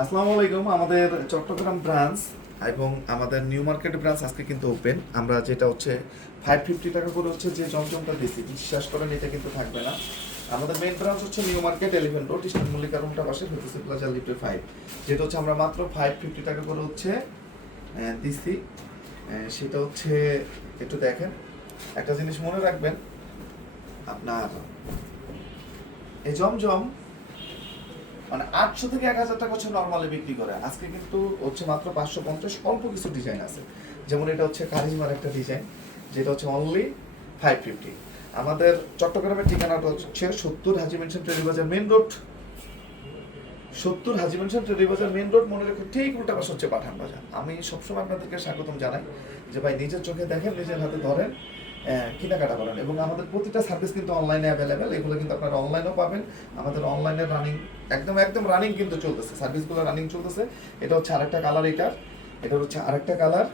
আসসালামু আলাইকুম। আমাদের চট্টগ্রাম ব্রাঞ্চ এবং আমাদের নিউ মার্কেট ব্রাঞ্চ আজকে কিন্তু ওপেন। আমরা যেটা হচ্ছে 550 টাকা করে হচ্ছে যে জমজমটা দিচ্ছি, বিশ্বাস করেন এটা কিন্তু থাকবে না। আমাদের মেইন ব্রাঞ্চ হচ্ছে new market 11 road, eastern Mallika রুমটা পাশে ফেরদৌসি প্লাজা লিফটে 5, যেটা হচ্ছে আমরা মাত্র 550 টাকা করে হচ্ছে দিচ্ছি। সেটা হচ্ছে একটু দেখেন, একটা জিনিস মনে রাখবেন, আপনার এই জমজম মানে 800 থেকে 1000 টাকা হচ্ছে নর্মালি বিক্রি করে, আজকে কিন্তু হচ্ছে মাত্র 550। অল্প কিছু ডিজাইন আছে, যেমন এটা হচ্ছে কারিজমার একটা ডিজাইন, যেটা হচ্ছে অনলি 550। আমাদের চট্টগ্রামের ঠিকানাটা হচ্ছে 70 হাজি মেনশন ট্রেডি বাজার মেইন রোড, 70 হাজি মেনশন ট্রেডি বাজার মেইন রোড, মনে রেখে ঠিক উল্টা পাশে হচ্ছে পাঠান বাজার। আমি সবসময় আপনাদেরকে স্বাগতম জানাই যে ভাই নিজের চোখে দেখেন, নিজের হাতে ধরেন, কেনাকাটা করেন। এবং আমাদের প্রতিটা সার্ভিস কিন্তু অনলাইনে অ্যাভেলেবেল, এগুলো কিন্তু আপনারা অনলাইনেও পাবেন। আমাদের অনলাইনে রানিং একদম রানিং কিন্তু চলতেছে, সার্ভিসগুলো রানিং চলতেছে। এটা হচ্ছে আরেকটা কালার, এটা হচ্ছে আরেকটা কালার।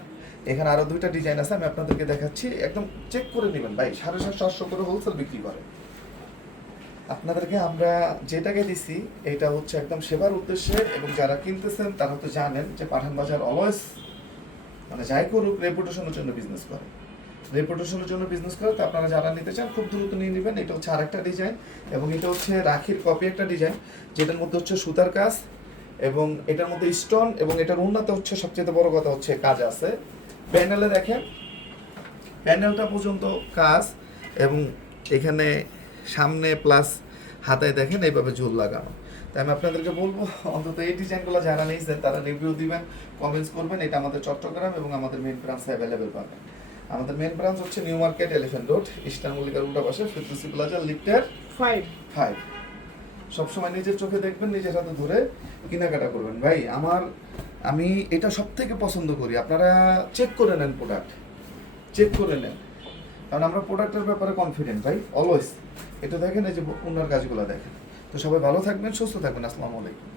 এখানে আরো দুইটা ডিজাইন আছে, আমি আপনাদেরকে দেখাচ্ছি, একদম চেক করে নেবেন ভাই। 750-800 করে হোলসেল বিক্রি করে। আপনাদেরকে আমরা যেটাকে দিছি এটা হচ্ছে একদম সেবার উদ্দেশ্যে, এবং যারা কিনতেছেন তারা তো জানেন যে পাঠান বাজার অলওয়েজ মানে যাই করুক রেপুটেশনের জন্য বিজনেস করে, রেপুটেশনের জন্য বিজনেস করে। তো আপনারা যারা নিতে চান খুব দ্রুত নিয়ে নেবেন। এটা হচ্ছে আরেকটা ডিজাইন, এবং এটা হচ্ছে রাখির কপি একটা ডিজাইন, যেটার মধ্যে হচ্ছে সুতার কাজ এবং এটার মধ্যে স্টোন, এবং এটার উন্নত হচ্ছে সবচেয়ে বড় কথা হচ্ছে কাজ আছে। প্যানেলে দেখেন, প্যানেলটা পর্যন্ত কাজ, এবং এখানে সামনে প্লাস হাতায় দেখেন এইভাবে ঝুল লাগানো। তাই আমি আপনাদেরকে বলবো অন্তত এই ডিজাইনগুলো যারা নিয়েছেন তারা রিভিউ দিবেন, কমেন্টস করবেন। এটা আমাদের চট্টগ্রাম এবং আমাদের মেন ব্রাঞ্চে অ্যাভেলেবেল পাবেন। আমাদের মেন ব্রাঞ্চ হচ্ছে নিউ মার্কেট 11 রোড, ইস্টার্ন মল্লিকার উল্টা পাশে ফেরদৌসি প্লাজা লিফটের 5। সবসময় নিজের চোখে দেখবেন, নিজের হাতে ধরে কেনাকাটা করবেন। ভাই আমি এটা সব থেকে পছন্দ করি, আপনারা চেক করে নেন, প্রোডাক্ট চেক করে নেন, কারণ আমরা প্রোডাক্টের ব্যাপারে কনফিডেন্ট ভাই অলওয়েজ। এটা দেখেন, এই যে ওনার কাজগুলো দেখেন। তো সবাই ভালো থাকবেন, সুস্থ থাকবেন। আসসালামু আলাইকুম।